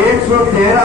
113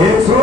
100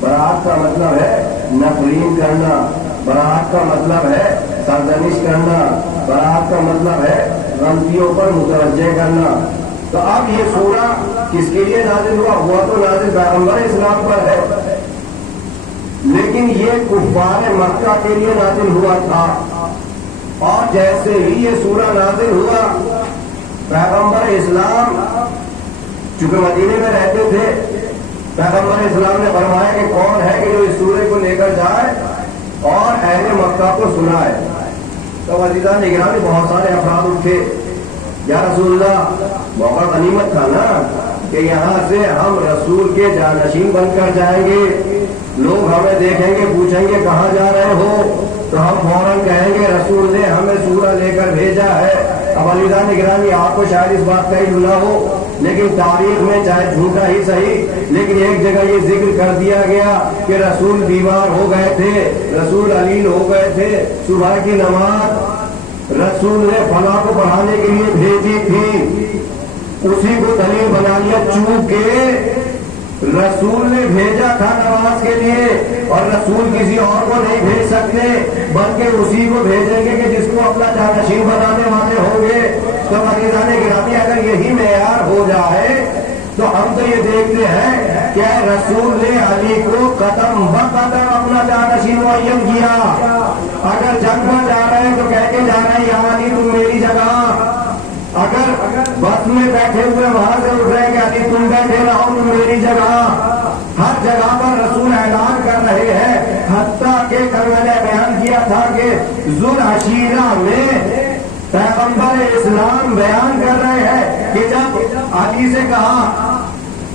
برات کا مطلب ہے نفرین کرنا، برات کا مطلب ہے سرزنش کرنا، برات کا مطلب ہے غلطیوں پر متوجہ کرنا۔ تو اب یہ سورہ کس کے لیے نازل ہوا تو نازل پیغمبر اسلام پر ہے، لیکن یہ کفار مکہ کے لیے نازل ہوا تھا۔ اور جیسے ہی یہ سورہ نازل ہوا، پیغمبر اسلام چونکہ مدینے میں رہتے تھے، پیغمبر اسلام نے فرمایا کہ کون ہے کہ جو اس سورے کو لے کر جائے اور اہل مکہ کو سنائے۔ تو عزیزان نگرامی بہت سارے افراد اٹھے، یا رسول اللہ موقع غنیمت تھا نا کہ یہاں سے ہم رسول کے جانشین بن کر جائیں گے، لوگ ہمیں دیکھیں گے، پوچھیں گے کہاں جا رہے ہو، تو ہم فوراً کہیں گے رسول نے ہمیں سورہ لے کر بھیجا ہے۔ اب عزیزان نگرامی آپ کو شاید اس بات کا علم نہ ہو، لیکن تاریخ میں چاہے جھوٹا ہی صحیح، لیکن ایک جگہ یہ ذکر کر دیا گیا کہ رسول بیمار ہو گئے تھے، رسول علیل ہو گئے تھے، صبح کی نماز رسول نے فلاں کو پڑھانے کے لیے بھیجی تھی، اسی کو دلیل بنا لیا چونکہ رسول نے بھیجا تھا نماز کے لیے، اور رسول کسی اور کو نہیں بھیج سکتے بلکہ اسی کو بھیجیں گے کہ جس کو اپنا جانشین بنانے والے ہوں گے۔ تو عزیزان گرامی اگر یہی معیار ہو جائے تو ہم تو یہ دیکھتے ہیں کہ رسول نے علی کو قدم بقدم اپنا جانشین معین کیا۔ اگر جنگ میں جا رہے ہیں تو کہہ کے جا رہے ہیں یا علی تم میری جگہ، اگر بس میں بیٹھے ہوئے وہاں سے اٹھ رہے ہیں کہ علی تم بیٹھے رہو تم میری جگہ، ہر جگہ پر رسول اعلان کر رہے ہیں۔ حتیٰ کہ کل میں نے بیان کیا تھا کہ ذوالعشیرہ میں پیغمبر اسلام بیان کر رہے ہیں کہ جب علی سے کہا،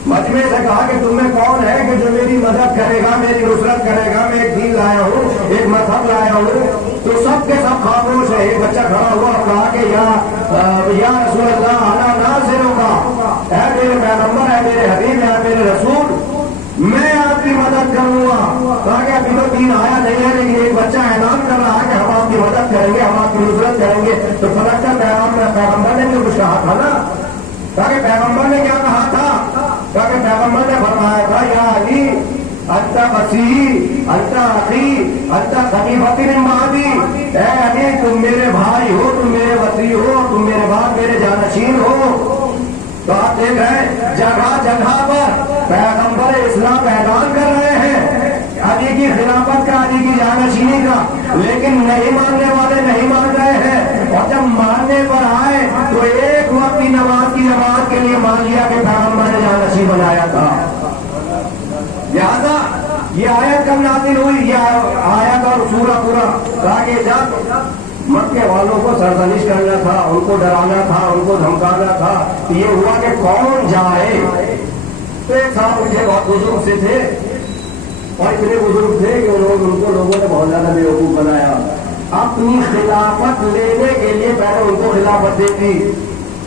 مجمع سے کہا کہ تم میں کون ہے کہ جو میری مدد کرے گا، میری نصرت کرے گا، میں ایک دین لایا ہوں، ایک مذہب لایا ہوں، تو سب کے سب خاموش ہے۔ ایک بچہ کھڑا ہوا اور کہا کہ یا رسول اللہ انا ناصروں کا، اے میرے پیغمبر، اے میرے حبیب، اے میرے رسول، میں آپ کی مدد کروں گا۔ کہا کہ ابھی تو دین آیا نہیں ہے، لیکن ایک بچہ اعلان کر رہا ہے کہ ہم آپ کی مدد کریں گے، ہم آپ کی نصرت کریں گے، تو فلک پیغمبر نے بھی کچھ کہا تھا نا۔ کہا کہ پیغمبر نے کیا کہا تھا؟ کہا کہ پیغمبر نے فرمایا تھا یا علی انت مسیح انت اخی انت خلیفۃ من بعدی، اے علی تم میرے بھائی ہو، تم میرے وصی ہو، تم میرے بعد میرے جانشین ہو۔ تو آپ دیکھ رہے ہیں جگہ جگہ پر پیغمبر اسلام اعلان کر رہے ہیں علی کی خلافت کا، علی کی جانشینی کا، لیکن نہیں ماننے والے نہیں مان رہے ہیں، اور جب ماننے پر آئے تو ایک وقت کی نماز کی جماعت کے لیے مان لیا کہ پیغمبر نے جانشین بنایا تھا۔ لہذا یہ آیت کب نازل ہوئی؟ یہ آیت اور سورہ پورا کہا کہ جب مکے والوں کو سرزنش کرنا تھا، ان کو ڈرانا تھا، ان کو دھمکانا تھا، یہ ہوا کہ کون جائے۔ تو ایک صاحب مجھے بہت بزرگ سے تھے، اور اتنے بزرگ تھے کہ ان کو لوگوں نے بہت زیادہ بیوقوف بنایا۔ اپنی خلافت لینے کے لیے پہلے ان کو خلافت دے دی،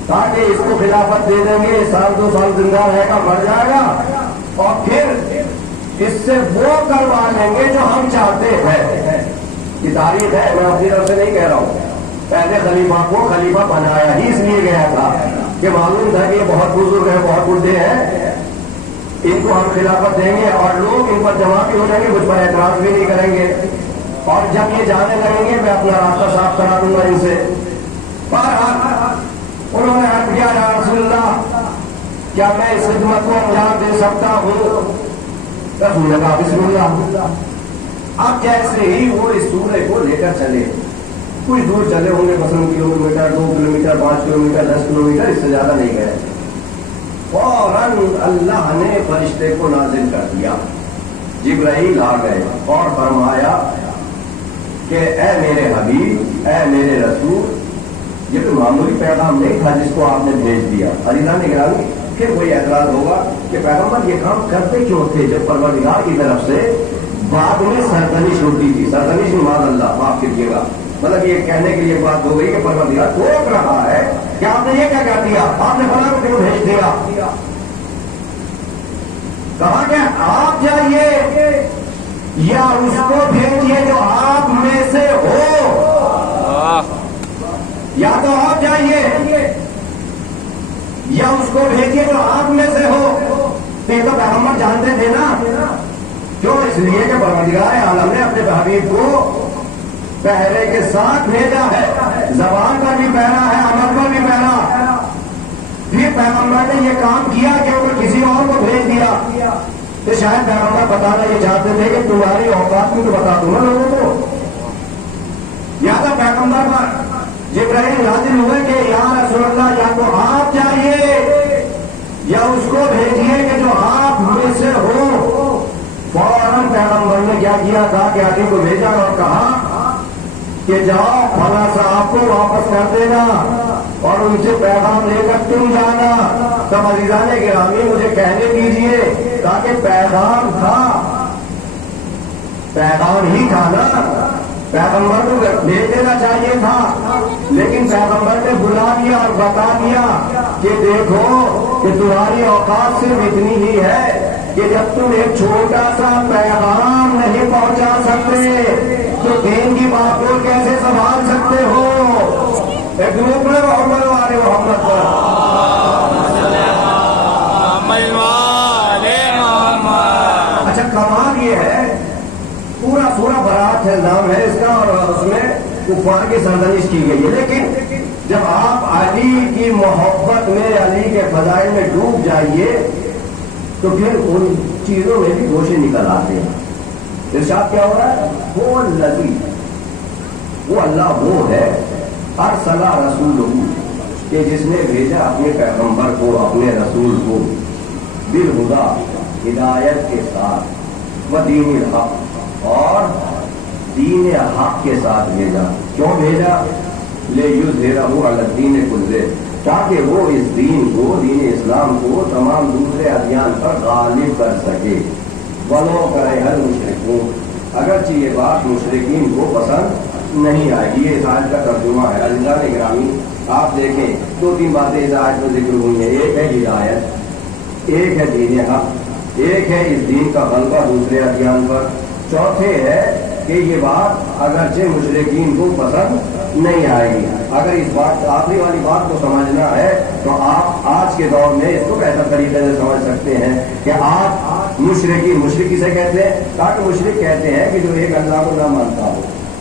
تاکہ اس کو خلافت دے دیں گے، 1-2 سال زندہ رہے گا، مر جائے گا، اور پھر اس سے وہ کروا لیں گے جو ہم چاہتے ہیں۔ یہ تاریخ ہے، میں اپنی طرف سے نہیں کہہ رہا ہوں۔ پہلے خلیفہ کو خلیفہ بنایا ہی اس لیے گیا تھا کہ معلوم تھا کہ یہ بہت بزرگ ہیں، بہت بڈھے ہیں، ان کو ہم خلافت دیں گے اور لوگ ان پر جمع بھی ہو جائیں گے، مجھ پر اعتراض بھی نہیں کریں گے، اور جب یہ جانے لگیں گے میں اپنا راستہ صاف کرا دوں گا ان سے۔ بہرحال انہوں نے عرض کیا یا رسول اللہ کیا میں اس خدمت کو انجام دے سکتا ہوں؟ رسول نے کہا بسم اللہ۔ اب جیسے ہی وہ اس سورے کو لے کر چلے، کچھ دور چلے ہوں گے، مثلاً کلومیٹر، 2 کلومیٹر، 5 کلومیٹر، 10 کلومیٹر، اس سے زیادہ نہیں گئے، فوراً اللہ نے فرشتے کو نازل کر دیا، جبرائیل آ گئے اور فرمایا کہ اے میرے حبیب، اے میرے رسول، یہ تو معمولی پیغام نہیں تھا جس کو آپ نے بھیج دیا۔ عزیزان نگرامی پھر کوئی اعتراض ہوگا کہ پیغمبر یہ کام کرتے کیوں تھے جب پروردگار کی طرف سے بعد میں سرزنش ہوتی تھی؟ سرزنش معاذ اللہ، معاف کیجیے گا، مطلب یہ کہنے کے لیے بات ہو گئی کہ پروردگار ٹوک رہا ہے کہ آپ نے یہ کیا کر دیا، آپ نے فلاں کو کیوں بھیج دیا؟ کہا کہ آپ جائیے یا اس کو بھیجیے جو آپ میں سے ہو، یا تو آپ جائیے یا اس کو بھیجیے جو آپ میں سے ہو۔ تو یہ تو پیغمبر جانتے تھے نا کیوں؟ اس لیے کہ پروردگار عالم نے اپنے حبیب کو پہرے کے ساتھ بھیجا ہے، زبان پر بھی پہنا ہے، عمل پر بھی پہنا۔ پھر پیغمبر نے یہ کام کیا کہ انہوں نے کسی اور کو بھیج دیا، تو شاید پیغمبر بتانا یہ چاہتے تھے کہ تمہاری اوقات میں تو بتا دوں نا لوگوں کو۔ یا تو پیغمبر پر جبرائیل نازل ہوئے کہ یا رسول اللہ، یا تو آپ جائیے یا اس کو بھیجیے کہ جو آپ میں سے ہو۔ فوراً پیغمبر نے کیا کیا تھا کہ آدمی کو بھیجا اور کہا کہ جاؤ فلاں صاحب کو واپس کر دینا اور ان سے پیغام لے کر تم جانا۔ تب عزیزان گرامی مجھے کہنے دیجیے، تاکہ پیغام تھا، پیغام ہی تھا نا، پیغمبر کو بھیج دینا چاہیے تھا، لیکن پیغمبر نے بلا دیا اور بتا دیا کہ دیکھو کہ تمہاری اوقات صرف اتنی ہی ہے کہ جب تم ایک چھوٹا سا پیغام نہیں پہنچا سکتے تو دین کی بات کو کیسے سنبھال سکتے ہو؟ ایک دوسرے محمد والے محمد پر اچھا کمال یہ ہے، پورا سورہ برات ہے نام ہے اس کا، اور اس میں کفار کی سرزنش کی گئی ہے، لیکن جب آپ علی کی محبت میں، علی کے فضائل میں ڈوب جائیے تو پھر ان چیزوں میں بھی گوشے نکل آتے ہیں۔ ارشاد کیا ہو رہا ہے؟ وہ الذی، وہ اللہ وہ ہے، ارسل رسولہ، کہ جس نے بھیجا اپنے پیغمبر کو، اپنے رسول کو، بالہدی، ہدایت کے ساتھ، ودین الحق، اور دین حق کے ساتھ بھیجا۔ کیوں بھیجا؟ لیظہرہ علی الدین کلہ، تاکہ وہ اس دین کو، دین اسلام کو تمام دوسرے ادیان پر غالب کر سکے۔ ولو کرہ المشرکون، اگرچہ یہ بات مشرکین کو پسند نہیں آئے گی۔ یہ اس آیت کا ترجمہ ہے۔ عزیزان گرامی آپ دیکھیں، دو تین باتیں اس آیت میں ذکر ہوئی ہیں۔ ایک ہے ہدایت، ایک ہے دین حق، ایک ہے اس دین کا غلبہ دوسرے ادیان پر، چوتھے ہے کہ یہ بات اگرچہ مشرکین کو پسند نہیں آئے گی۔ اگر اس بات آخری والی بات کو سمجھنا ہے تو آپ آج کے دور میں اس کو بہتر طریقے سے سمجھ سکتے ہیں کہ آج مشرکین، مشرک کسے کہتے ہیں؟ تاکہ مشرک کہتے ہیں کہ جو ایک اللہ کو نہ مانتا ہو،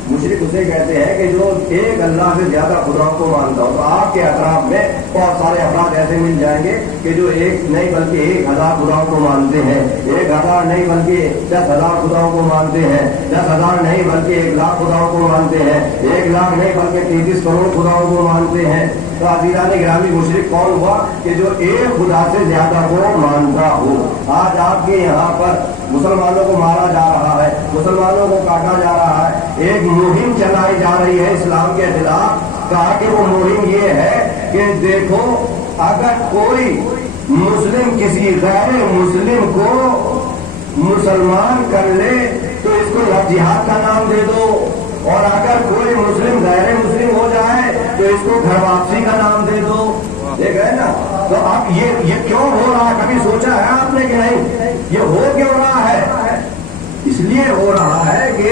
مشرک اسے کہتے ہیں کہ جو ایک اللہ سے زیادہ خداؤں کو مانتا ہو۔ تو آپ کے اطراف میں بہت سارے افراد ایسے مل جائیں گے کہ جو ایک نہیں بلکہ 1000 خداؤں کو مانتے ہیں، 1000 نہیں بلکہ 10,000 خداؤں کو مانتے ہیں، 10,000 نہیں بلکہ 1,00,000 خداؤں کو مانتے ہیں، 1,00,000 نہیں بلکہ 33 کروڑ خداؤں کو مانتے ہیں۔ تو عزیزان گرامی مشرک کون ہوا؟ کہ جو ایک خدا سے زیادہ کو مانتا ہو۔ آج آپ کے یہاں پر مسلمانوں کو مارا جا رہا ہے، مسلمانوں کو کاٹا جا رہا ہے، ایک مہم چلائی جا رہی ہے اسلام کے خلاف۔ کہا کہ وہ مہم یہ ہے کہ دیکھو اگر کوئی مسلم کسی غیر مسلم کو مسلمان کر لے تو اس کو لو جہاد کا نام دے دو، اور اگر کوئی مسلم غیر مسلم ہو جائے تو اس کو گھر واپسی کا نام دے دو۔ دیکھ رہے نا؟ تو اب یہ کیوں ہو رہا ہے؟ کبھی سوچا ہے آپ نے کہ نہیں یہ ہو کیوں رہا ہے؟ اس لیے ہو رہا ہے کہ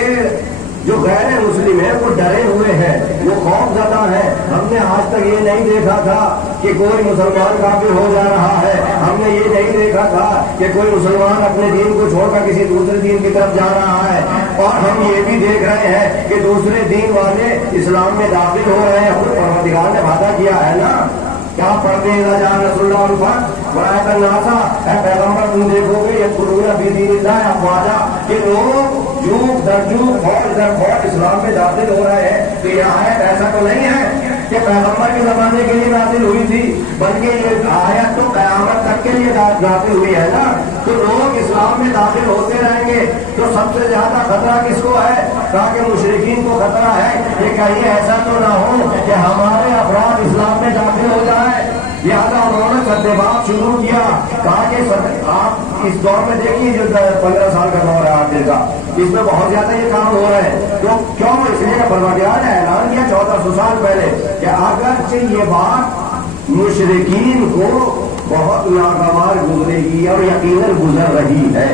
جو غیر مسلم ہے وہ ڈرے ہوئے ہیں، وہ خوف زدہ ہے۔ ہم نے آج تک یہ نہیں دیکھا تھا کہ کوئی مسلمان کافر ہو جا رہا ہے، ہم نے یہ نہیں دیکھا تھا کہ کوئی مسلمان اپنے دین کو چھوڑ کر کسی دوسرے دین کی طرف جا رہا ہے، اور ہم یہ بھی دیکھ رہے ہیں کہ دوسرے دین والے اسلام میں داخل ہو رہے ہیں۔ خود پروردگار نے وعدہ کیا ہے نا، کیا پڑھتے ہیں جان رسول اللہ بڑا ناسا ہے پیغمبر، تم دیکھو گے یہ قرون فی دین اللہ افواجا، کہ لوگ جھوٹ در جھوٹ، فوج در فوج اسلام میں داخل ہو رہے ہیں۔ تو یہ آیت ایسا تو نہیں ہے کہ پیغمبر کے زمانے کے لیے نازل ہوئی تھی، بلکہ یہ آیت تو قیامت تک کے لیے نازل ہوئی ہے نا۔ تو لوگ اسلام میں داخل ہوتے رہیں گے تو سب سے زیادہ خطرہ کس کو ہے؟ تاکہ مشرکین کو خطرہ ہے کہ کہیں ایسا تو نہ ہو کہ ہمارے افراد اسلام میں داخل ہو جائے۔ لہٰذا انہوں نے سدباب شروع کیا، کہا کہ آپ اس دور میں دیکھیے جو 15 سال کا دور ہے آخر کا، اس میں بہت زیادہ یہ کام ہو رہے ہیں۔ تو کیوں؟ اس لیے کہ پروردگار نے اعلان کیا 1400 سال پہلے کہ اگرچہ یہ بات مشرکین کو بہت ناگوار گزرے گی، اور یقیناً گزر رہی ہے،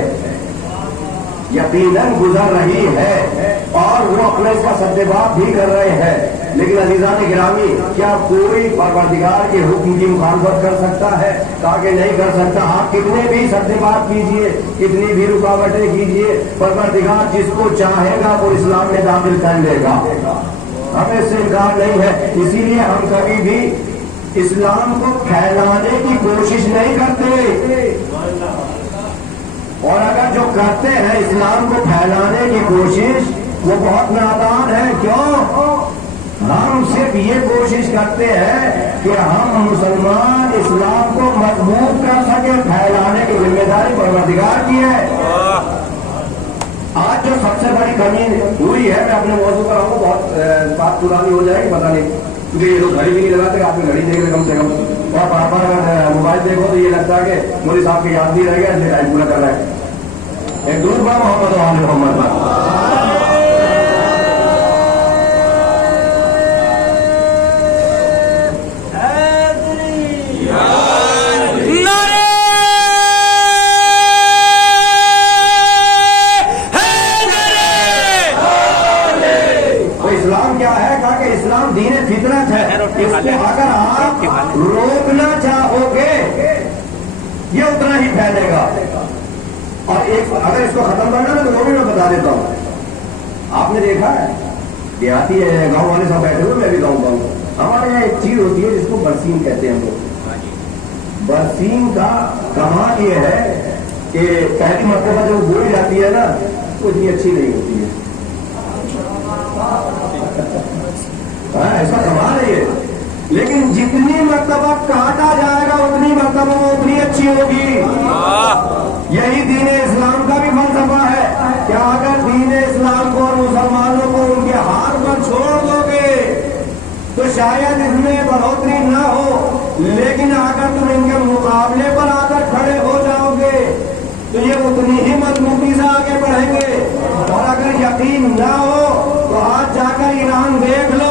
یقیناً گزر رہی ہے، اور وہ اپنے اس کا سدباب بھی کر رہے ہیں۔ لیکن عزیزان گرامی کیا کوئی پروردگار کے حکم کی مخالفت کر سکتا ہے؟ تاکہ نہیں کر سکتا. آپ کتنے بھی سد بات کیجئے، کتنی بھی رکاوٹیں کیجئے، پروردگار جس کو چاہے گا وہ اسلام میں داخل کر لے گا. ہمیں اس سے انکار نہیں ہے. اسی لیے ہم کبھی بھی اسلام کو پھیلانے کی کوشش نہیں کرتے، اور اگر جو کرتے ہیں اسلام کو پھیلانے کی کوشش وہ بہت نادان ہے. کیوں؟ ہم صرف یہ کوشش کرتے ہیں کہ ہم مسلمان اسلام کو مضبوط کر سکیں. پھیلانے کی ذمہ داری پروردگار کی ہے. آج جو سب سے بڑی کمی ہوئی ہے، میں اپنے موضوع پر آؤں، بہت بات پرانی ہو جائے گی پتہ نہیں، کیونکہ یہ لوگ گھڑی بھی نہیں لگاتے. آپ نے گھڑی دیکھ لیں کم سے کم، اور بار اگر موبائل دیکھو تو یہ لگتا ہے کہ مودی صاحب کی یاد نہیں رہ گیا، اس لیے ٹائم پورا کر رہا ہے. ایک دور بڑا محمد وال محمد پر اس کو اگر آپ روکنا چاہو گے یہ اتنا ہی پھیلے گا. اور ایک اگر اس کو ختم کرنا ہے تو وہ بھی میں بتا دیتا ہوں. آپ نے دیکھا ہے دیہاتی ہے، گاؤں والے سب بیٹھے ہوئے، میں بھی گاؤں گاؤں. ہمارے یہاں ایک چیز ہوتی ہے جس کو برسین کہتے ہیں ہم لوگ. برسین کا کمال یہ ہے کہ پہلی مرتبہ جو بوئی جاتی ہے نا وہ اتنی اچھی نہیں ہوتی ہے. ایسا کمال ہے یہ. لیکن جتنی مرتبہ کاٹا جائے گا اتنی مرتبہ وہ اتنی اچھی ہوگی. یہی دین اسلام کا بھی فلسفہ ہے کہ اگر دین اسلام کو اور مسلمانوں کو ان کے ہاتھ پر چھوڑ دو گے تو شاید اس میں بڑھوتری نہ ہو، لیکن اگر تم ان کے مقابلے پر آ کر کھڑے ہو جاؤ گے تو یہ اتنی ہی مضبوطی سے آگے بڑھیں گے. اور اگر یقین نہ ہو تو آج جا کر ایران دیکھ لو،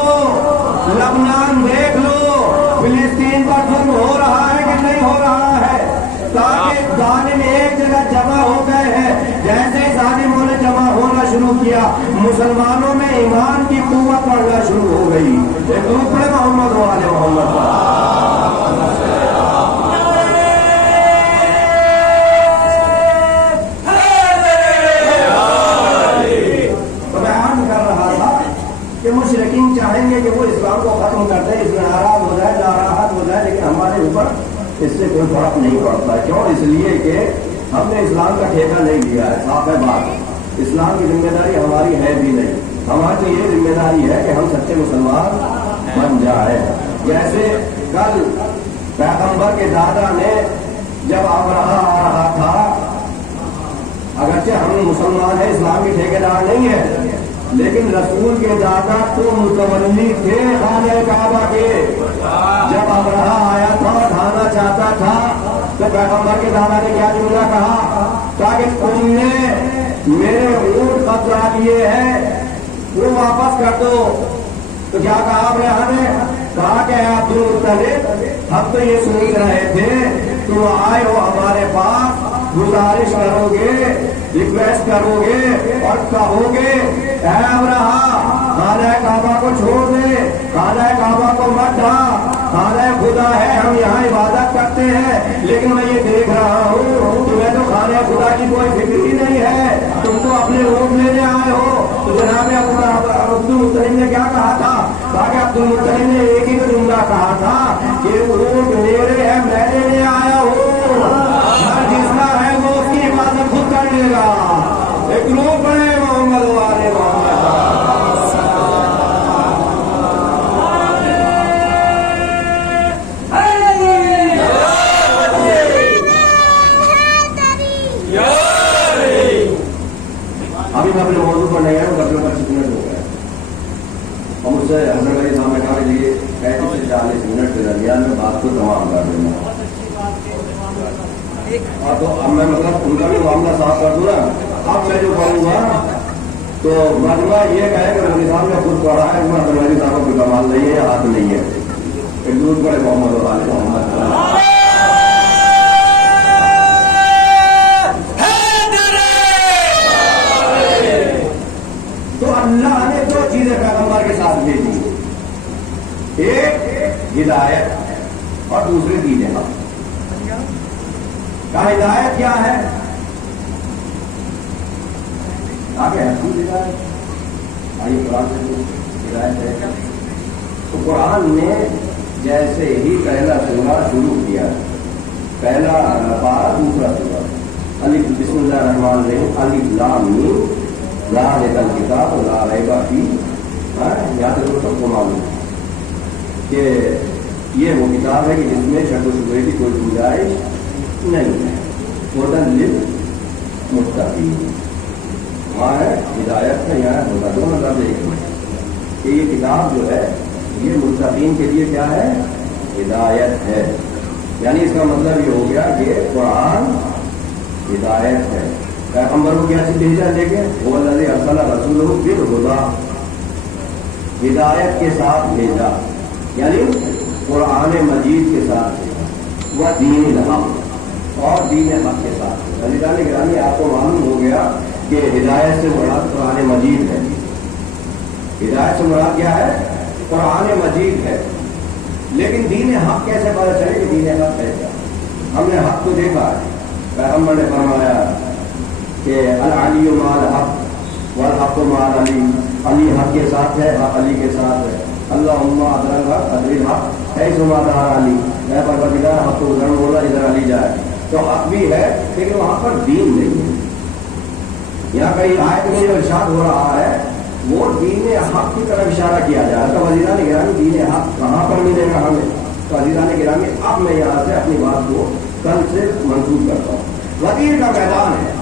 لبنان دیکھ لو، فلسطین پر ظلم ہو رہا ہے کہ نہیں ہو رہا ہے. تاکہ ظالم ایک جگہ جمع ہو گئے ہیں. جیسے ہی ظالموں نے جمع ہونا شروع کیا مسلمانوں میں ایمان کی قوت بڑھنا شروع ہو گئی. ایک دوسرے محمد والے محمد کہ مشرکین چاہیں گے کہ وہ اسلام کو ختم کر دیں، اس میں ناراض ہو جائے، ناراحت ہو جائے، لیکن ہمارے اوپر اس سے کوئی فرق نہیں پڑتا. کیوں؟ اس لیے کہ ہم نے اسلام کا ٹھیکہ نہیں لیا ہے. صاف ہے بات. اسلام کی ذمہ داری ہماری ہے بھی نہیں. ہماری یہ ذمہ داری ہے کہ ہم سچے مسلمان بن جائیں. جیسے کل پیغمبر کے دادا نے جب ابرہہ آ رہا تھا، اگرچہ ہم مسلمان ہیں، اسلام کے ٹھیکیدار نہیں ہے، لیکن رسول کے دادا تو متولی تھے خانہ کعبہ کے. جب ابرہہ آیا تھا اور کھانا چاہتا تھا تو پیغمبر کے دادا نے کیا جملہ کہا؟ تاکہ تم نے میرے اونٹ قبضہ لیے ہیں وہ واپس کر دو. تو کیا کہا ابرہہ نے؟ کہا کہ عبد المطلب ہم تو یہ سوچ رہے تھے تم آئے ہو ہمارے پاس، گزارش کرو گے، ریکویسٹ کرو گے اور کہو گے اے ابرہہ خانہ کعبہ کو چھوڑ دے، خانہ کعبہ کو مت ڈھا، خانہ خدا ہے، ہم یہاں عبادت کرتے ہیں. لیکن میں یہ دیکھ رہا ہوں تمہیں تو خانہ خدا کی کوئی فکر ہی نہیں ہے، تم تو اپنے اونٹ لینے آئے ہو. تو جناب عبد المطلب نے کیا کہا تھا؟ کہ عبد المطلب نے ایک ہی تو جملہ کہا تھا کہ اونٹ میرے ہیں، میں لینے آیا ہوں، جس کا ہے وہ اس کی حفاظت خود کر لے گا. ایک لوگ بڑے محمد والے محمد. ابھی میں اپنے موضوع پر نہیں آیا، اپنے 25 منٹ ہو گئے اور مجھ سے حضرت علی صاحب نے کہا کہ یہ 35 سے 40 منٹ کے درمیان میں بات کو تمام کر دوں گا. تو اب میں مطلب ان کا بھی معاملہ صاف کر دوں نا. اب میں جو پڑھوں گا تو مجمع یہ کہے کہ مودی صاحب نے خود پڑھا ہے، مودی صاحب کو کمال نہیں ہے، ہاتھ نہیں ہے. ایک دور پڑے محمد اور علی محمد. تو اللہ نے جو چیزیں پیغمبر کے ساتھ بھیجی ایک ہدایت اور دوسرے دین حق. کا ہدایت کیا ہے؟ آگے ہے ہدایت. آئیے قرآن سے ہدایت ہے. تو قرآن نے جیسے ہی پہلا سورہ شروع کیا، پہلا پارہ دوسرا سورہ، الف بسم اللہ الرحمن الرحیم الف لام میم ذالک الکتاب لا ریب فیہ. یہاں سے سب کو معلوم ہے کہ یہ وہ کتاب ہے کہ جس میں شک و شبہے کی کوئی گنجائش نہیں ہے. ہدی للمتقین. وہاں ہے ہدایت ہے، یہاں ہوتا دونوں لفظ ایک میں کہ یہ کتاب جو ہے یہ متقین کے لیے کیا ہے؟ ہدایت ہے. یعنی اس کا مطلب یہ ہو گیا کہ قرآن ہدایت ہے. پیغمبر کو کیا چیز بھیجا لے کے؟ وہ الذی ارسل رسولہ بالہدی، ہدایت کے ساتھ بھیجا، یعنی قرآن مجید کے ساتھ بھیجا. وہ دین الحق اور دین حق کے ساتھ. عزیزان گرامی آپ کو معلوم ہو گیا کہ ہدایت سے مراد قرآن مجید ہے. ہدایت سے مراد کیا ہے؟ قرآن مجید ہے. لیکن دین حق کیسے پتہ چلے کہ دین حق ہے کیا؟ ہم نے حق کو دیکھا ہے. پیغمبر نے فرمایا کہ العلی مع الحق والحق مع علی. علی حق کے ساتھ ہے، حق علی کے ساتھ ہے. اللہم ادر الحق ادر الحق حیث ما دار علی. میں پروردگار حق کو ادھر بولا ادھر علی جائے. تو حق بھی ہے لیکن وہاں پر دین نہیں ہے. یہاں کئی آیت میں جو ارشاد ہو رہا ہے وہ دین حق کی طرف اشارہ کیا جا رہا ہے. تو عزیزان گرامی دین حق کہاں پر ملے گا ہمیں؟ تو عزیزان گرامی اب میں یہاں سے اپنی بات کو کل سے منسوخ کرتا ہوں. غدیر کا میدان ہے،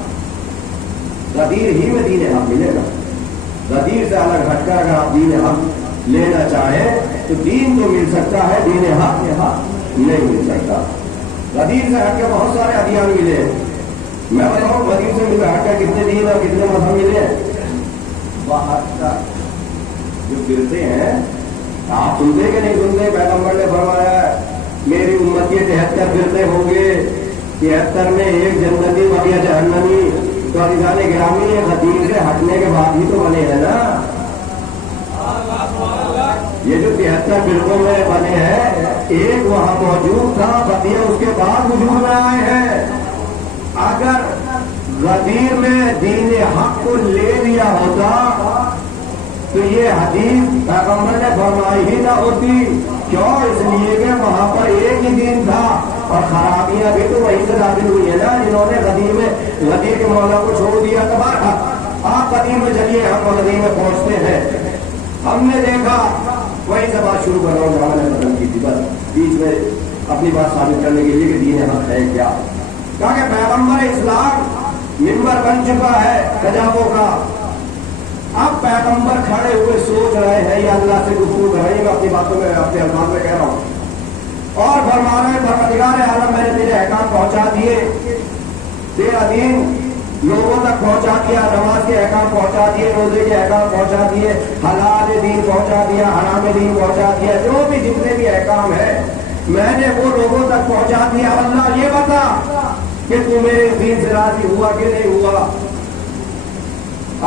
غدیر ہی میں دین حق ملے گا. غدیر سے الگ ہٹ کر اگر آپ دین حق لینا چاہیں تو دین تو مل سکتا ہے، دین حق نہیں مل سکتا. غدیر سے ہٹ کے بہت سارے ادیان ملے ہیں. میں بتاؤں غدیر سے مل ہٹ کر کتنے دین اور کتنے مذہب ملے ہیں؟ 72 جو فرقے ہیں. آپ سنتے کہ نہیں سنتے؟ پیغمبر نے فرمایا میری امت کے 73 فرقے ہوں گے، 73 میں ایک جنتی بقیہ جہنمی. تو عزیزان گرامی یہ غدیر سے ہٹنے کے بعد ہی تو بنے ہیں نا. یہ جو 73 فرقوں میں بنے ہیں ایک وہاں موجود تھا، بقیہ اس کے بعد وجود میں آئے ہیں. اگر غدیر میں دین حق کو لے لیا ہوتا تو یہ حدیث پیغمبر نے فرمائی ہی نہ ہوتی. کیوں؟ اس لیے کہ وہاں پر ایک ہی دین تھا اور خرابیاں بھی تو وہیں سے داخل ہوئی ہے نا جنہوں نے غدیر کے مولا کو چھوڑ دیا. تباہ تھا. آپ قدیم میں چلیے، ہم قدیم میں پہنچتے ہیں. ہم نے دیکھا وہیں سے بات شروع کر رہا ہوں جہاں میں نے ختم کی تھی، بس بیچ میں اپنی بات ثابت کرنے کے لیے کہ دین حق ہے کیا. کہا کہ پیغمبر اسلام منبر بن چکا ہے کجابوں کا. اب پیغمبر کھڑے ہوئے سوچ رہے ہیں یا اللہ سے گفتگو کر رہے ہیں. میں اپنی باتوں میں اپنے الفاظ میں کہہ رہا ہوں اور فرما رہے ہیں پروردگار عالم میں نے تیرے احکام پہنچا دیے، تیرا دین لوگوں تک پہنچا دیا، نماز کے احکام پہنچا دیے، روزے کے احکام پہنچا دیے، حلال دین پہنچا دیا، حرام دین پہنچا دیا، جو بھی جتنے بھی احکام ہے میں نے وہ لوگوں تک پہنچا دیا. اللہ یہ بتا کہ تو میرے دین سے راضی ہوا کہ نہیں ہوا؟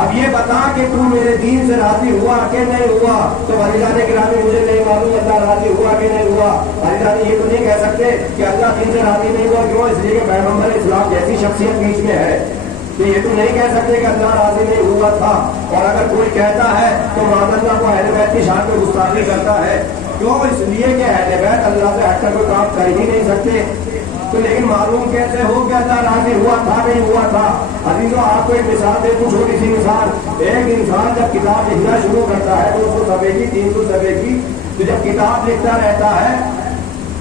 اب یہ بتا کہ تو میرے دین سے راضی ہوا کہ نہیں ہوا؟ تو عزیزان گرامی مجھے نہیں معلوم اللہ راضی ہوا کہ نہیں ہوا. عزیزان یہ تو نہیں کہہ سکتے کہ اللہ دین سے راضی نہیں ہوا. کیوں؟ اس لیے کہ پیغمبر اسلام جیسی شخصیت بیچ میں ہے. تو یہ تو نہیں کہہ سکتے کہ اللہ راضی نہیں ہوا تھا. اور اگر کوئی کہتا ہے تو معاذ اللہ کو اہل بیت کی شان پہ گستاخی کرتا ہے. کیوں؟ اس لیے کہ اہل بیت اللہ سے ہٹ کر کوئی کام کر ہی نہیں سکتے. تو لیکن معلوم کیسے ہو کہ اللہ راضی ہوا تھا نہیں ہوا تھا؟ عزیزوں آپ کو ایک مثال دے دوں، چھوٹی سی مثال. ایک انسان جب کتاب لکھنا شروع کرتا ہے 200 صفحے کی 300 صفحے کی، تو جب کتاب لکھتا رہتا ہے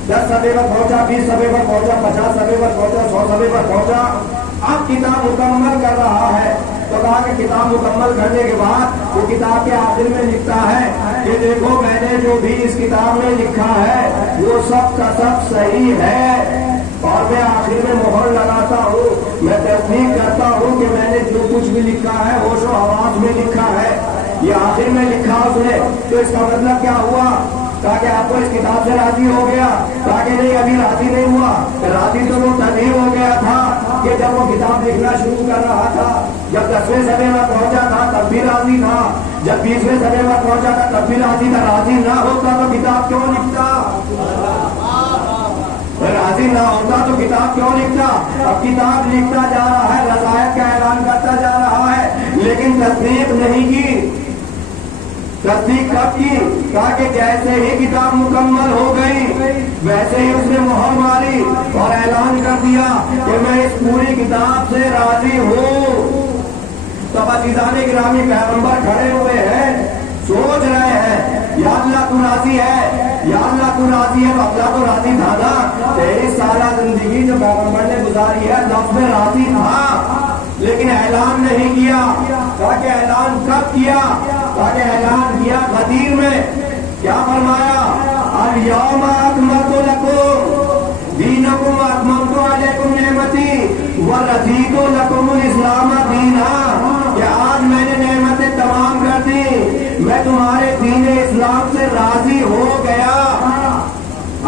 10 صفحے پر پہنچا، 20 صفحے پر پہنچا، 50 صفحے پر پہنچا، 100 صفحے پر پہنچا، اب کتاب مکمل کر رہا ہے. تو کہا کہ کتاب مکمل کرنے کے بعد وہ کتاب کے آخر میں لکھتا ہے کہ دیکھو میں نے جو بھی اس کتاب میں لکھا ہے وہ سب کا سب صحیح ہے. اور میں آخر میں مہر لگاتا ہوں، میں تصدیق کرتا ہوں کہ میں نے جو کچھ بھی لکھا ہے ہوش و حواس میں لکھا ہے. یہ آخر میں لکھا اس نے. تو اس کا مطلب کیا ہوا؟ کہا کہ آپ کو اس کتاب سے راضی ہو گیا؟ کہا کہ نہیں، ابھی راضی نہیں ہوا. راضی تو وہ تبھی ہو گیا تھا کہ جب وہ کتاب لکھنا شروع کر رہا تھا. جب 10ویں صفحے میں پہنچا تھا تب بھی راضی تھا. جب 20ویں صدی میں پہنچا تھا تب بھی راضی تھا. راضی نہ ہوتا تو کتاب کیوں لکھتا؟ راضی نہ ہوتا تو کتاب کیوں لکھتا؟ اب کتاب لکھتا جا رہا ہے, رضایت کا اعلان کرتا جا رہا ہے, لیکن تصدیق نہیں کی. تصدیق کب کی؟ تاکہ جیسے ہی کتاب مکمل ہو گئی ویسے ہی اس نے مہر ماری اور اعلان کر دیا کہ میں اس پوری کتاب سے راضی ہوں. تو عزیزان گرامی پیغمبر کھڑے ہوئے ہیں, سوچ رہے ہیں یا اللہ تو راضی ہے, یا اللہ تو راضی ہے. تو اللہ تو راضی تھا نا. 23 سالہ زندگی جو پیغمبر نے گزاری ہے لفظ میں راضی تھا, لیکن اعلان نہیں کیا. تاکہ اعلان کب کیا؟ تاکہ اعلان کیا غدیر میں. کیا فرمایا؟ الیوم اکملت لکم دینکم واتممت علیکم نعمتی ورضیت لکم الاسلام دینا. کہ آج میں نے نعمتیں تمام کر دی, میں تمہارے دین اسلام سے راضی ہو گیا.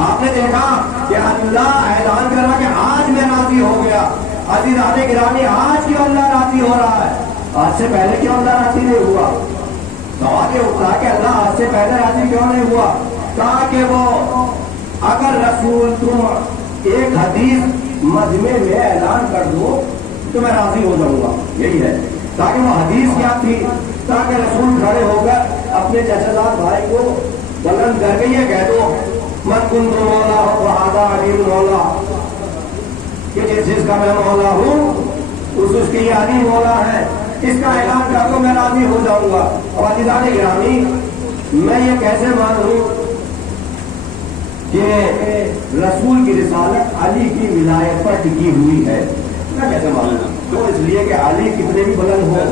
آپ نے دیکھا کہ اللہ اعلان کرا کہ آج میں راضی ہو گیا. عزیزان گرامی آج کیوں اللہ راضی ہو رہا ہے؟ آج سے پہلے کیوں اللہ راضی نہیں ہوا؟ سوال یہ اٹھا کہ اللہ آج سے پہلے راضی کیوں نہیں ہوا؟ تاکہ وہ اگر رسول تم ایک حدیث مجمع میں اعلان کر دو تو میں راضی ہو جاؤں گا. یہی ہے. تاکہ وہ حدیث کیا تھی؟ تاکہ رسول کھڑے ہو کر اپنے چچا زاد بھائی کو بلند کر کے یہ کہہ دو من کنت مولا وہذا علی مولا, کہ جس کا میں مولا ہوں اس کی علی مولا ہے. اس کا اعلان کر دو میں راضی ہو جاؤں گا. اور عزیزان گرامی میں یہ کیسے مانوں کہ رسول کی رسالت علی کی ولایت پر ٹکی ہوئی ہے؟ میں کیسے مانوں؟ تو اس لیے کہ علی کتنے بھی بلند ہو,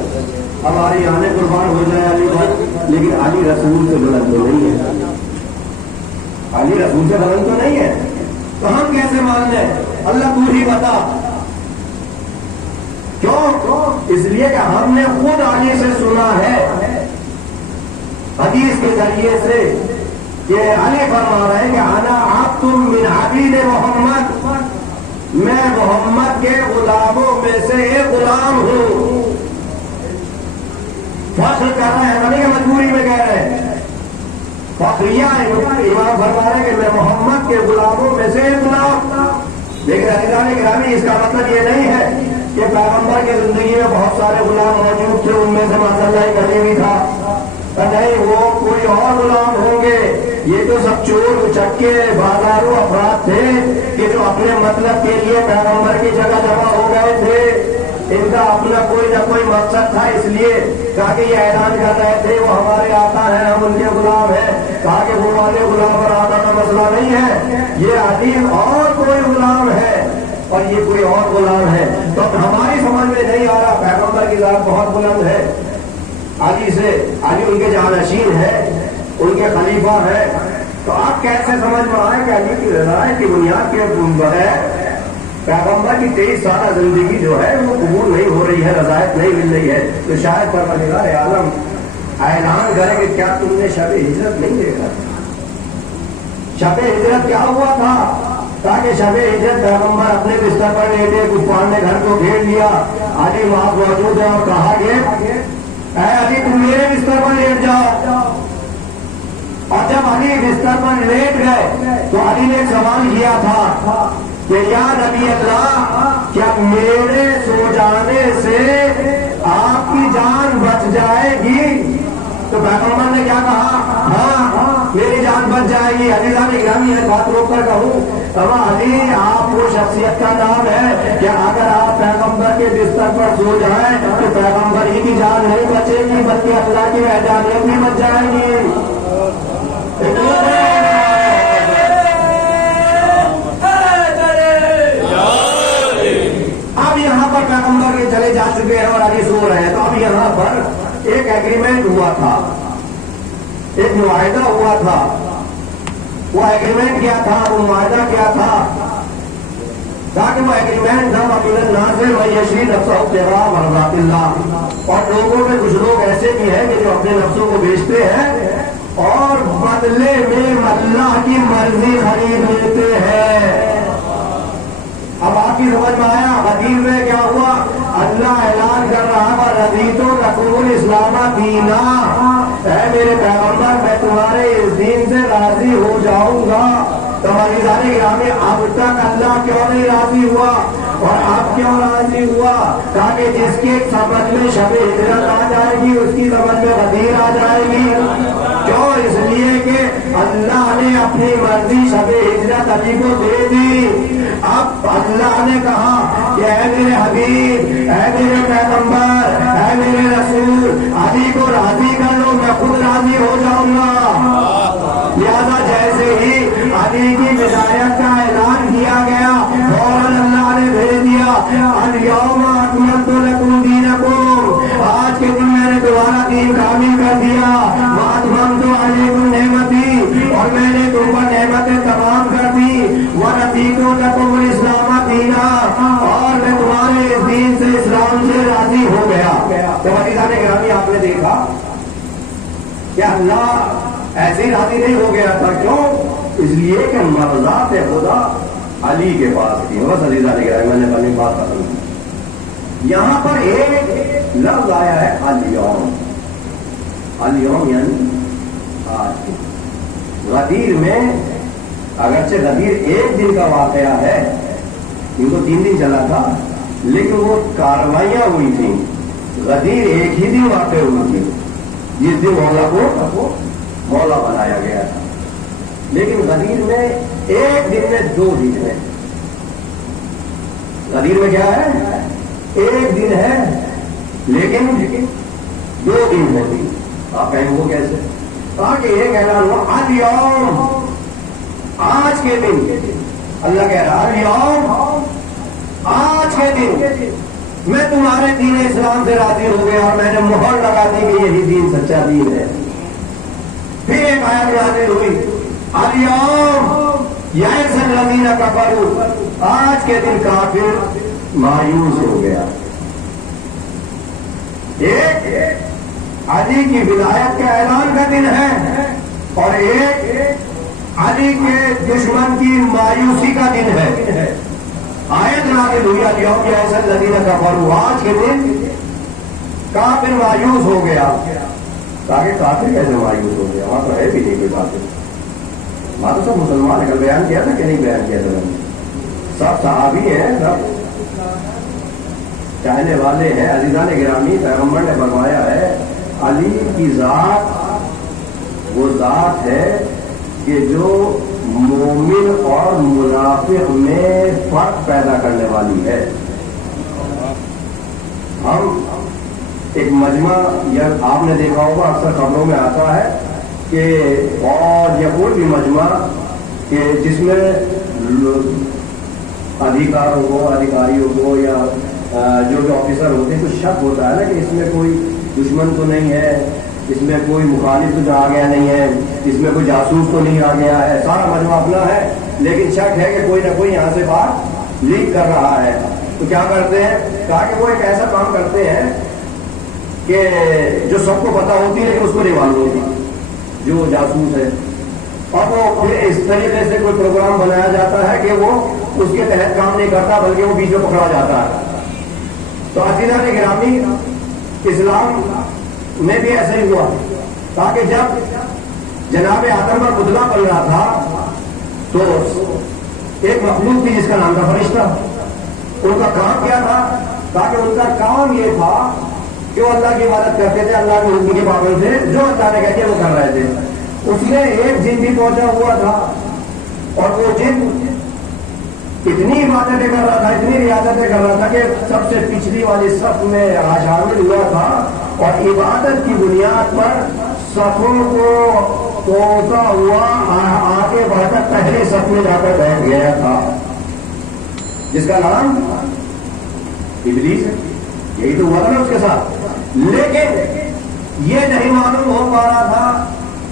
ہماری آنے قربان ہو جائے علی پر, لیکن علی رسول سے بلند تو نہیں ہے. علی رسول سے بلند تو نہیں ہے. تو ہم کیسے مان لیں؟ اللہ تو ہی بتا. کیوں؟ اس لیے کہ ہم نے خود علی سے سنا ہے حدیث کے ذریعے سے کہ علی فرما رہے ہیں کہ انا عبد من عبید محمد, میں محمد کے غلاموں میں سے ایک غلام ہوں. فخر کر رہے ہیں, نہیں کہ مجبوری میں کہہ رہے ہیں. فخریہ امام فرما رہے ہیں کہ میں محمد کے غلاموں میں سے ایک غلام. لیکن عزیزان گرامی اس کا مطلب یہ نہیں ہے کہ پیغمبر کی زندگی میں بہت سارے غلام موجود تھے, ان میں سے ماشاءاللہ ایک علی بھی تھا. نہیں, وہ کوئی اور غلام ہوں گے. یہ تو سب چور چکے بازاروں افراد تھے کہ جو اپنے مطلب کے لیے پیغمبر کی جگہ جمع ہو گئے تھے. ان کا اپنا کوئی نہ کوئی مقصد تھا, اس لیے کہا کہ یہ اعلان کر رہے تھے وہ ہمارے آقا ہیں, ہم ان کے غلام ہیں. کہا کہ وہ والے غلام اور آقا کا مسئلہ نہیں ہے, یہ علی اور کوئی غلام ہے اور یہ کوئی اور غلام ہے. تو ہماری سمجھ میں نہیں آ رہا. پیغمبر کی ذات بہت بلند ہے, علی سے علی ان کے جانشین ہے, ان کے خلیفہ ہے. تو آپ کیسے سمجھ میں آئے کہ علی کی رضایت کی بنیاد کے بغیر پیغمبر کی 23 سالہ زندگی جو ہے وہ قبول نہیں ہو رہی ہے, رضایت نہیں مل رہی ہے. تو شاید پروردگار عالم اعلان کرے کہ کیا تم نے شب ہجرت نہیں دیکھا؟ شب ہجرت کیا ہوا تھا؟ تاکہ شب ہجرت پیغمبر اپنے بستر پر لیٹے, کفار نے گھر کو گھیر لیا, علی وہاں موجود ہے اور کہا کہ اے علی تم میرے بستر پر لیٹ جاؤ. اور جب علی بستر پر لیٹ گئے تو علی نے ایک سوال کیا تھا کہ یا نبی اللہ, کیا میرے سو جانے سے آپ کی جان بچ جائے گی؟ تو پیغمبر نے کیا کہا؟ ہاں میری جان بچ جائے گی. عزیزان گرامی ہے, بات روک کر کہوں, اما علی آپ کو شخصیت کا نام ہے کہ اگر آپ پیغمبر کے بستر پر سو جائیں تو پیغمبر ہی کی جان نہیں بچے گی بلکہ اللہ کی وحدانیت بھی بچ جائے گی. اب یہاں پر پیغمبر کے چلے جا چکے ہیں اور علی سو رہے ہیں. تو اب یہاں پر ایک ایگریمنٹ ہوا تھا, ایک معاہدہ ہوا تھا. وہ ایگریمنٹ کیا تھا, وہ معاہدہ کیا تھا؟ تاکہ وہ ایگریمنٹ تھا وَمِنَ النَّاسِ مَن يَشْرِي نَفْسَهُ ابْتِغَاءَ مَرْضَاتِ اللَّهِ. اور لوگوں میں کچھ لوگ ایسے بھی ہیں کہ جو اپنے نفسوں کو بیچتے ہیں اور بدلے میں اللہ کی مرضی خرید لیتے ہیں. اب آپ کی سمجھ میں آیا غدیر میں کیا ہوا؟ اللہ اعلان کر رہا ہے رضیت لکم الاسلام دینا, میرے پیغمبر میں تمہارے اس دین سے راضی ہو جاؤں گا. تو عزیزان گرامی اب تک اللہ کیوں نہیں راضی ہوا اور اب کیوں راضی ہوا؟ تاکہ جس کے سمجھ میں شب ہجرت آ جائے گی اس کی سمجھ میں غدیر آ جائے گی. کیوں؟ اس لیے کہ اللہ نے اپنی مرضی شب ہجرت علی کو دے دی. اب اللہ نے کہا کہ اے میرے حبیب، اے میرے پیغمبر، اے میرے رسول، علی کو راضی کر لو، میں خود راضی ہو جاؤں گا. لہذا جیسے ہی علی کی ولایت کا اعلان کیا گیا فوراً اللہ نے بھیج دیا الیوم اکملت لکم دینکم، آج کے دن میں نے تمہارا دین کامل کر دیا. واتممت علیکم نعمتی، اور میں نے تم پر نعمتیں تمام کر دی. ورضیت لکم الاسلام دینا، اور میں تمہارے اس دین سے، اسلام سے راضی ہو گیا. تو عزیزان گرامی آپ نے دیکھا کہ اللہ ایسے ہی راضی نہیں ہو گیا تھا. کیوں؟ اس لیے کہ مرضات خدا علی کے پاس تھی. بس عزیزان گرامی میں نے اپنی بات ختم کی. یہاں پر ایک لفظ آیا ہے الیوم. الیوم یعنی آج. غدیر میں اگرچہ غدیر ایک دن کا واقعہ ہے، ان کو 3 دن چلا تھا، لیکن وہ کاروائیاں ہوئی تھیں. غدیر ایک ہی دن واقع ہوئی تھی جس دن مولا کو مولا بنایا گیا تھا. لیکن غدیر میں ایک دن میں 2 دن ہے. غدیر میں کیا ہے؟ ایک دن ہے لیکن 2 دن ہے. آپ کہیں وہ کیسے؟ تاکہ یہ کہنا ہوا الیوم، آج کے دن. اللہ کہہ رہا الیوم، آج کے دن میں تمہارے دین اسلام سے راضی ہو گیا اور میں نے مہر لگا دی کہ یہی دین سچا دین ہے. پھر ایک آیت نازل ہوئی الیوم یئس الذین کفروا، آج کے دن کافر مایوس ہو گیا. ایک علی کی ولایت کے اعلان کا دن ہے اور ایک علی کے دشمن کی مایوسی کا دن ہے. آیت نازل ہوئی الیوم یئس الذین کفروا، آج کے دن کافر مایوس ہو گیا. تاکہ کافر کیسے مایوس ہو گیا؟ وہاں تو ہے بھی نہیں کوئی کافر. وہاں تو سب مسلمان ہے. کل بیان کیا تھا کہ نہیں بیان کیا تھا؟ سب صحابی ہیں، سب چاہنے والے ہیں. عزیزان گرامی پیغمبر نے فرمایا ہے علی کی ذات وہ ذات ہے کہ جو مومن اور منافق میں فرق پیدا کرنے والی ہے. ہم ایک مجمع، یا آپ نے دیکھا ہوگا اکثر خبروں میں آتا ہے کہ اور یا کوئی بھی مجمع کہ جس میں ادھیکاریوں کو یا جو بھی آفیسر ہوتے ہیں کچھ شک ہوتا ہے نا کہ اس میں کوئی دشمن تو نہیں ہے، اس میں کوئی مخالف تو آ گیا نہیں ہے، اس میں کوئی جاسوس تو نہیں آ گیا ہے. سارا مجمع اپنا ہے لیکن شک ہے کہ کوئی نہ کوئی یہاں سے بات لیک کر رہا ہے. تو کیا کرتے ہیں؟ کہا کہ وہ ایک ایسا کام کرتے ہیں کہ جو سب کو پتا ہوتی ہے لیکن اس کو نہیں معلوم ہوتی، جو جاسوس ہے. اور وہ پھر اس طریقے سے کوئی پروگرام بنایا جاتا ہے کہ وہ اس کے تحت کام نہیں کرتا بلکہ وہ بیچ میں پکڑا جاتا ہے. تو عزیزان گرامی اسلام میں بھی ایسا ہی ہوا. تاکہ جب جناب آدم کا پتلا بن رہا تھا تو ایک مخلوق تھی جس کا نام تھا فرشتہ. ان کا کام کیا تھا؟ تاکہ ان کا کام یہ تھا کہ وہ اللہ کی عبادت کرتے تھے، اللہ کے حکم کے پابند تھے، جو اللہ نے کہتے وہ کر رہے تھے. اس میں ایک جن بھی پہنچا ہوا تھا اور وہ جن اتنی عبادتیں کر رہا تھا، اتنی ریاضتیں کر رہا تھا کہ سب سے پچھلی والی صف میں شامل ہوا تھا اور عبادت کی بنیاد پر صفوں کو توڑتا ہوا آگے بڑھ کر پہلے صف میں جا کر بیٹھ گیا تھا، جس کا نام ابلیس ہے. یہی تو ہوا تھا نا اس کے ساتھ. لیکن یہ نہیں معلوم ہو پا رہا تھا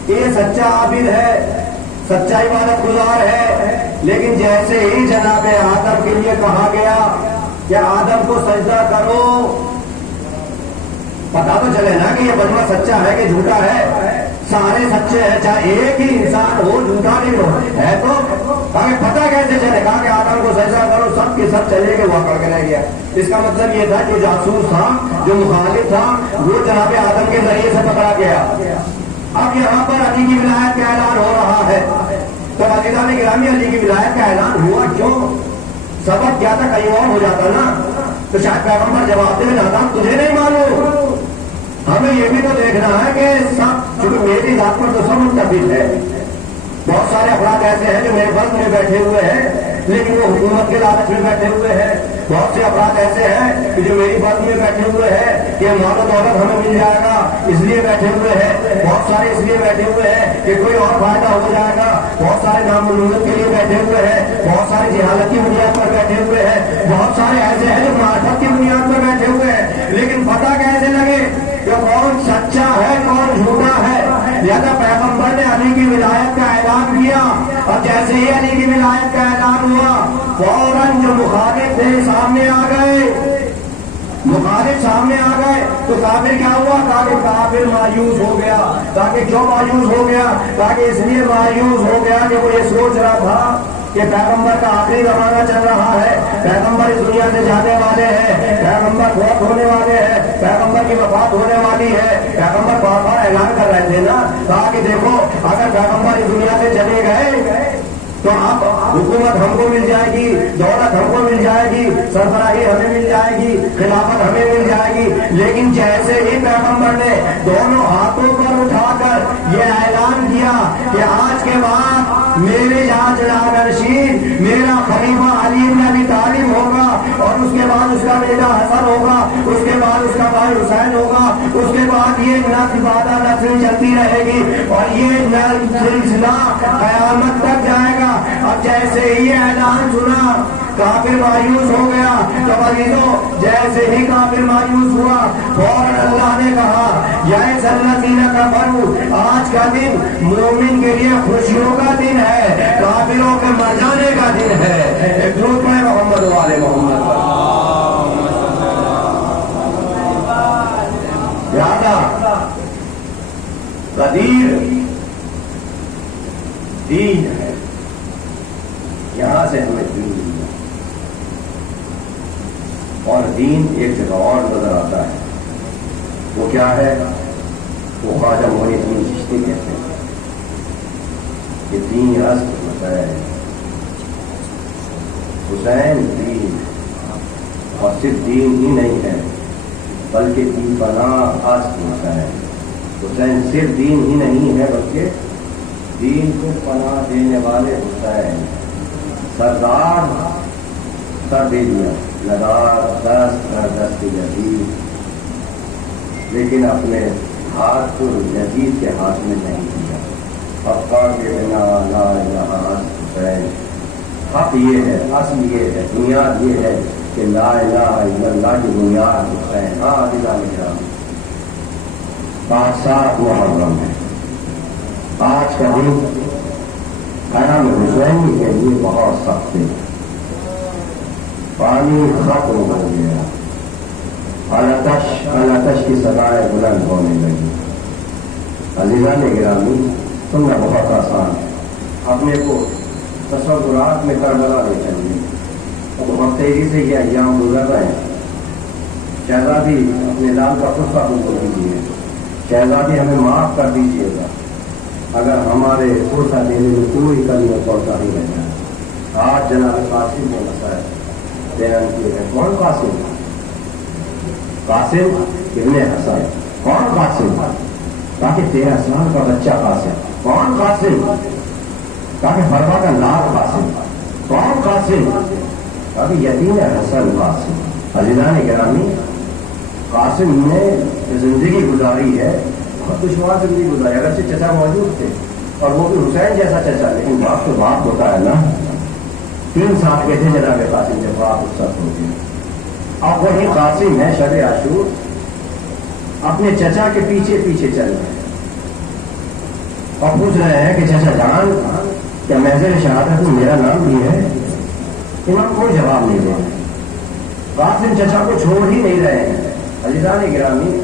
کہ یہ سچا عابد ہے، سچا عبادت گزار ہے. لیکن جیسے ہی جناب آدم کے لیے کہا گیا کہ آدم کو سجدہ کرو، پتا تو چلے نا کہ یہ مجمع سچا ہے کہ جھوٹا ہے. سارے سچے ہیں، چاہے ایک ہی انسان ہو، جھوٹا نہیں ہو ہے تو تاکہ پتا کیسے چلے. کہا کہ آدم کو سجدہ کرو، سب کے سب چلے گئے، وہ پڑ کے رہ گیا. اس کا مطلب یہ تھا جو جاسوس تھا، جو مخالف تھا، وہ جناب آدم کے ذریعے سے پکڑا گیا. اب یہاں پر علی کی ولایت کا اعلان ہو رہا ہے، تو عزیزان گرامی علی کی ولایت کا اعلان ہوا کیوں؟ سبب کیا تھا؟ کہیں اور ہو جاتا نا تو شاید پیغمبر جواب دے جاتا تجھے نہیں معلوم، ہمیں یہ بھی تو دیکھنا ہے کہ سب چونکہ میری ذات پر تو سب متفق ہے، بہت سارے افراد ایسے ہیں جو میرے فرض میں بیٹھے ہوئے ہیں لیکن وہ حکومت کے لالچ میں بیٹھے ہوئے ہیں، بہت سے افراد ایسے ہیں کہ جو میری فرض میں بیٹھے ہوئے ہیں کہ مال و دولت ہمیں مل جائے گا اس لیے بیٹھے ہوئے ہیں، بہت سارے اس لیے بیٹھے ہوئے ہیں کہ کوئی اور فائدہ ہو جائے گا، بہت سارے نامعلومیت کے لیے بیٹھے ہوئے ہیں، بہت سارے جہالت کی بنیاد پر بیٹھے ہوئے ہیں، بہت سارے ایسے ہیں جو معرفت کی بنیاد پر بیٹھے ہوئے ہیں، لیکن پتہ کیسے لگے کہ کون سچا ہے کون جھوٹا ہے؟ لہذا پیغمبر نے علی کی ولایت کا اعلان کیا اور جیسے ہی علی کی ولایت کا اعلان ہوا فوراً جو مخالف تھے سامنے آ گئے، مخالف سامنے آ گئے تو کافر کیا ہوا؟ تاکہ کافر مایوس ہو گیا، تاکہ کیوں مایوس ہو گیا؟ تاکہ اس لیے مایوس ہو گیا کہ وہ یہ سوچ رہا تھا کہ پیغمبر کا آخری زمانہ چل رہا ہے، پیغمبر اس دنیا سے جانے والے ہیں، پیغمبر فوت ہونے والے ہیں، پیغمبر کی وفات ہونے والی ہے، پیغمبر بار بار اعلان کر رہے تھے نا تاکہ دیکھو اگر پیغمبر اس دنیا سے چلے گئے تو اب حکومت ہم کو مل جائے گی، دولت ہم کو مل جائے گی، سربراہی ہمیں مل جائے گی، خلافت ہمیں مل جائے گی، لیکن جیسے ہی پیغمبر نے دونوں ہاتھوں پر اٹھا کر یہ اعلان کیا کہ آج کے بعد میرے یہاں جانشین میرا خلیفہ علی بن ابی طالب ہوگا اور اس کے بعد اس کا بیٹا حسن ہوگا، اس کے بعد اس کا بھائی حسین ہوگا، اس کے بعد یہ نسل بعد نسل چلتی رہے گی اور یہ سلسلہ قیامت تک جائے گا۔ اب جیسے ہی اعلان سنا کافر مایوس ہو گیا، تو عزیزوں جیسے ہی کافر مایوس ہوا فوراً اللہ نے کہا یا الذین کفروا، آج کا دن مومن کے لیے خوشیوں کا دن ہے، کافروں کے مر جانے کا دن ہے۔ ایک درود پڑھیں محمد والے محمد پر۔ لہذا قدیر دین ہے، یہاں سے ہمیں دین ملا اور دین ایک جگہ اور نظر آتا ہے، وہ کیا ہے؟ وہ خواجہ معین الدین چشتی کہتے ہیں کہ دین اصل حسین، حسین دین، اور صرف دین ہی نہیں ہے بلکہ دین پناہ اصل حسین، حسین صرف دین ہی نہیں ہے بلکہ دین کو پناہ دینے والے حسین، سردار سر دے دیا، لگا دست کر دست جدید، لیکن اپنے ہاتھ کو جدید کے ہاتھ میں نہیں دیا۔ افقا کے بنا لا الہ حسین، حق یہ ہے، اصل یہ ہے، بنیاد یہ ہے کہ لا الہ الا اللہ کی بنیاد حسین۔ ہاں عزیزان کرام، 7 محرم ہے، آج کا دن قیام حسین کے لیے بہت سخت ہے، پانی ختم ہو گیا، الاتش کی صدائیں بلند ہونے لگی۔ عزیزان گرامی، سننا بہت آسان ہے، اپنے کو تصورات میں کربلا لے چلیے، بہت تیزی سے یہ ایام گزر رہے ہیں۔ شہزادی اپنے لال کا خود ہم کو دیجیے، شہزادی ہمیں معاف کر دیجیے گا اگر ہمارے فرصہ دینے میں کوئی کمی پڑتا نہیں رہ جائے۔ آج جناب قاسم نے مسائل بیان کیے ہیں۔ کون قاسم؟ قاسم ابن حسن۔ کون قاسم؟ تاکہ 13 سال کا بچہ قاسم۔ کون قاسم؟ تاکہ فرما کا لال قاسم۔ کون قاسم؟ تاکہ یتیم حسن قاسم۔ عزیزان گرامی، قاسم نے زندگی گزاری ہے، بہت دشوار زندگی گزاری، اگرچہ چچا موجود تھے اور وہ بھی حسین جیسا چچا، لیکن باپ تو باپ ہوتا ہے نا۔ 3 سال کے تھے جناب قاسم جب باپ رخصت ہو گئے۔ اب وہی قاسم ہے شب عاشور اپنے چچا کے پیچھے پیچھے چل رہے ہیں اور پوچھ رہے ہیں کہ چچا جان کیا محضر شہادت میں میرا نام بھی ہے؟ انہوں کوئی جواب نہیں دے رہے، قاسم چچا کو چھوڑ ہی نہیں رہے ہیں۔ عزیزان گرامی،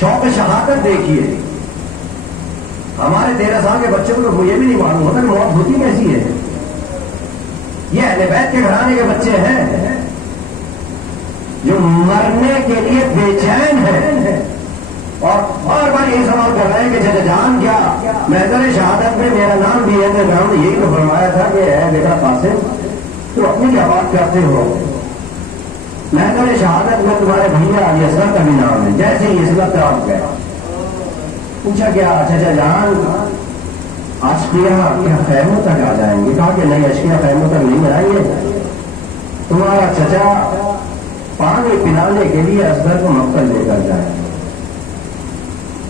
شوق شہادت دیکھیے، ہمارے 13 سال کے بچوں کو تو یہ بھی نہیں معلوم ہوتا کہ موت ہوتی کیسی ہے۔ یہ اہل بیت کے گھرانے کے بچے ہیں جو مرنے کے لیے بے چین ہیں اور بار بار یہ سوال کر فرمایا کہ چچا جان کیا محضر شہادت میں میرا نام بھی ہے؟ نام نے یہی تو فرمایا تھا کہ اے بیٹا قاسم تو اپنی کیا بات کرتے ہو؟ محضر شہادت میں تمہارے بھیا علی اصغر کا بھی نام ہے، جیسے ہی اسلام پہ آپ گئے پوچھا کیا چچا جان اشقیاء کیا خیموں تک آ جائیں گے؟ کہا کہ نہیں، اشقیاء خیموں تک نہیں آئیں گے، تمہارا چچا پانی پلانے کے لیے اصغر کو مقتل لے کر جائیں گے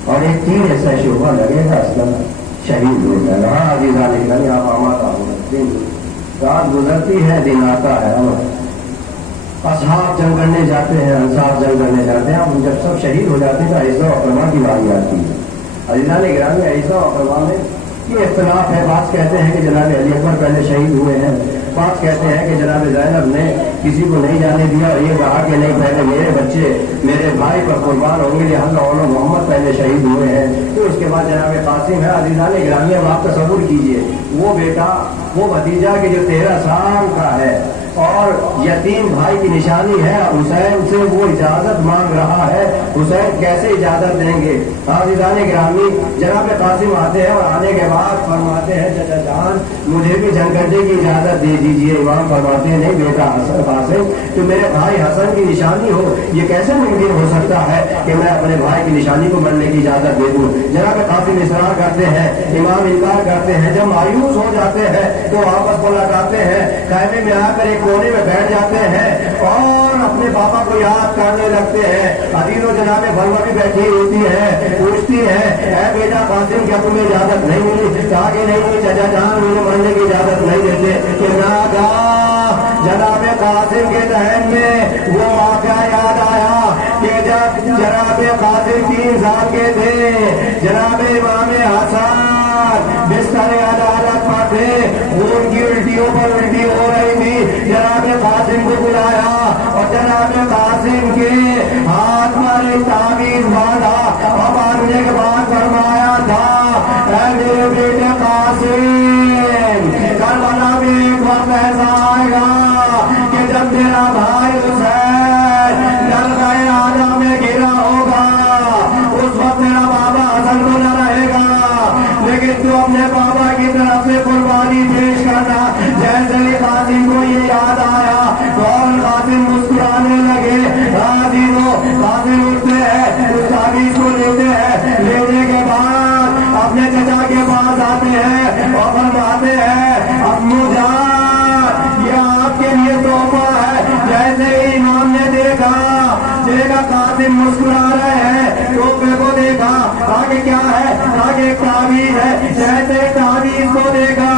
اور ایک تیر ایسا شعبہ لگے گا، اصغر شہید ہو جائے گا۔ ہاں عزیزہ نکلی آپ آماتا ہو، رات گزرتی ہے دن آتا ہے، اصحاب جنگ کرنے جاتے ہیں، انصار جنگ کرنے جاتے ہیں، اب جب سب شہید ہو جاتے ہیں تو عیسیٰ و اکرمہ کی باری آتی ہے۔ عزیزہ نگرامی عیسیٰ و اکرمہ میں یہ اختلاف ہے، بعض کہتے ہیں کہ جناب علی اکبر پہلے شہید ہوئے ہیں، بعض کہتے ہیں کہ جناب زینب نے کسی کو نہیں جانے دیا اور یہ کہا کہ نہیں پہلے میرے بچے میرے بھائی پر قربان ہوں گے، لہٰذا اولو محمد پہلے شہید ہوئے ہیں، تو اس کے بعد جناب قاسم ہے۔ عزیزان گرامی اب آپ تصور کیجئے وہ بیٹا، وہ بھتیجا کہ جو 13 سال کا ہے اور یتیم بھائی کی نشانی ہے، حسین سے وہ اجازت مانگ رہا ہے، حسین کیسے اجازت دیں گے؟ عزیزان گرامی جناب قاسم آتے ہیں اور آنے کے بعد فرماتے ہیں چچا جان مجھے بھی جنگ کرنے کی اجازت دے دیجیے۔ امام فرماتے ہیں نہیں بیٹا حسن قاسم تو میرے بھائی حسن کی نشانی ہو، یہ کیسے ممکن ہو سکتا ہے کہ میں اپنے بھائی کی نشانی کو بننے کی اجازت دے دوں؟ جناب قاسم اصرار کرتے ہیں، امام انکار کرتے ہیں، جب مایوس ہو جاتے ہیں تو واپس کو لگاتے ہیں، خیمے میں آ کر ایک کونے میں بیٹھ جاتے ہیں اور اپنے پاپا کو یاد کرنے لگتے ہیں۔ عزیز و جناب فرما بھی بیٹھی ہوتی ہے، پوچھتی ہے اے بیٹا قاسم کیا تمہیں اجازت نہیں ملی؟ کہا کہ نہیں چچا جان مجھے مرنے کی اجازت نہیں دیتے۔ کہ جناب قاسم کے ذہن میں وہ واقعہ یاد آیا کہ جب جناب قاسم 3 سال کے تھے، جناب امام حسن بستر عدالت پر تھے، خون کی الٹیوں پر الٹی ہو رہی تھی، جناب قاسم کو بلایا اور جناب قاسم کے ہاتھ پر ایک تعویذ باندھا اور باندھنے کے بعد فرمایا تھا اے میرے بیٹے قاسم کربلا میں ایک وقت ایسا آئے گا کہ جب میرا بھائی حسین جلوہ آدم میں گرا ہوگا اس وقت میرا بابا حسن تو نہ رہے گا، لیکن تو اپنے بابا کی طرف سے قربانی پیش کرنا۔ جیسے ہی قاسم کو یہ یاد آیا اور قاسم مسکرانے لگے۔ قاسم اٹھتے ہیں، اس تعویذ کو لیتے ہیں، لینے کے بعد اپنے چچا کے پاس آتے ہیں اور فرماتے ہیں امو جان یہ آپ کے لیے تحفہ ہے۔ جیسے ہی امام نے دیکھا قاسم مسکرا رہے ہیں، ٹوپے کو دیکھا، آگے کیا ہے؟ آگے ایک تعویذ ہے۔ جیسے تعویذ کو دیکھا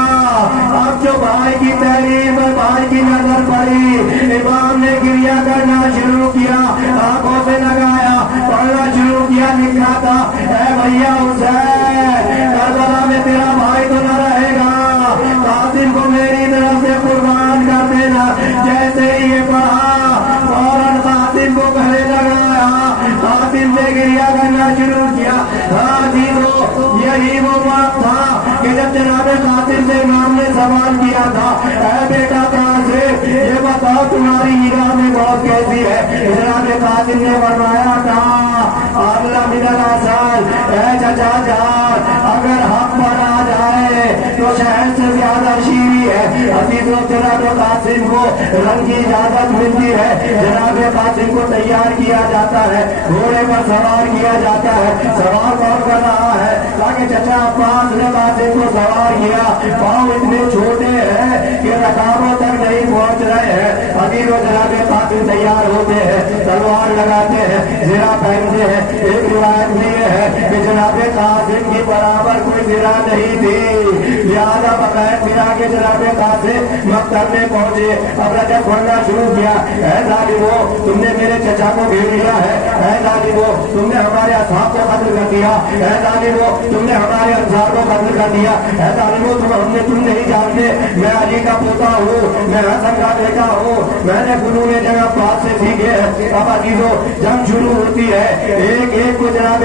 اب جو بھائی کی تحریر پر بھائی کی نظر پڑی، امام نے گریہ کرنا شروع کیا، آنکھوں سے لگایا، پڑھنا شروع کیا، لکھا تھا اے بھیا حسین کربلا میں تیرا بھائی تو نہ رہے گا، قاسم کو میری طرف سے قربان کر دینا۔ جیسے ہی یہ پڑھا فوراً قاسم کو گلے لگایا، قاسم نے گریہ کرنا شروع کیا۔ یہی وہ وقت تھا کہ جب جناب قاسم سے امام نے سوال کیا تھا اے بیٹا قاسم یہ بتاؤ تمہاری نگاہ میں موت کیسی ہے؟ جناب قاسم نے فرمایا تھا اگلا من الاسال اے چچا جان اگر حق پر آ جائے تو شہد سے زیادہ شیریں ہے۔ عزیز و جناب قاسم کو رنگ کی اجازت ملتی ہے، جناب قاسم کو تیار کیا جاتا ہے، گھوڑے پر سوار کیا جاتا ہے۔ سوار کون کر رہا ہے؟ تاکہ چچا عباس نے قاسم کو سوار کیا، پاؤں اتنے چھوٹے ہیں کہ رکابوں تک نہیں پہنچ رہے ہیں۔ عزیز و جناب قاسم تیار ہوتے ہیں، تلوار لگاتے ہیں، زرہ پہنتے ہیں۔ ایک روایت میں یہ ہے کہ جناب قاسم کی برابر کوئی زرہ نہیں تھی، لہٰذا بغیر زرہ کے جناب قاسم مقتل میں پہنچے۔ اب رجب پڑھنا شروع کیا اے ظالمو تم نے میرے چچا کو گھیر لیا ہے، اے ظالمو تم نے ہمارے اصحاب کو قتل کر دیا، اے ظالمو تم نے ہمارے انصار کو قتل کر دیا، اے ظالمو تم نہیں جانتے میں علی کا پوتا ہوں، میں حسن کا بیٹا ہوں، میں نے فنون جنگ عباس سے سیکھے ہیں۔ اب عزیزو جنگ شروع ہوتی ہے، ایک ایک کو جناب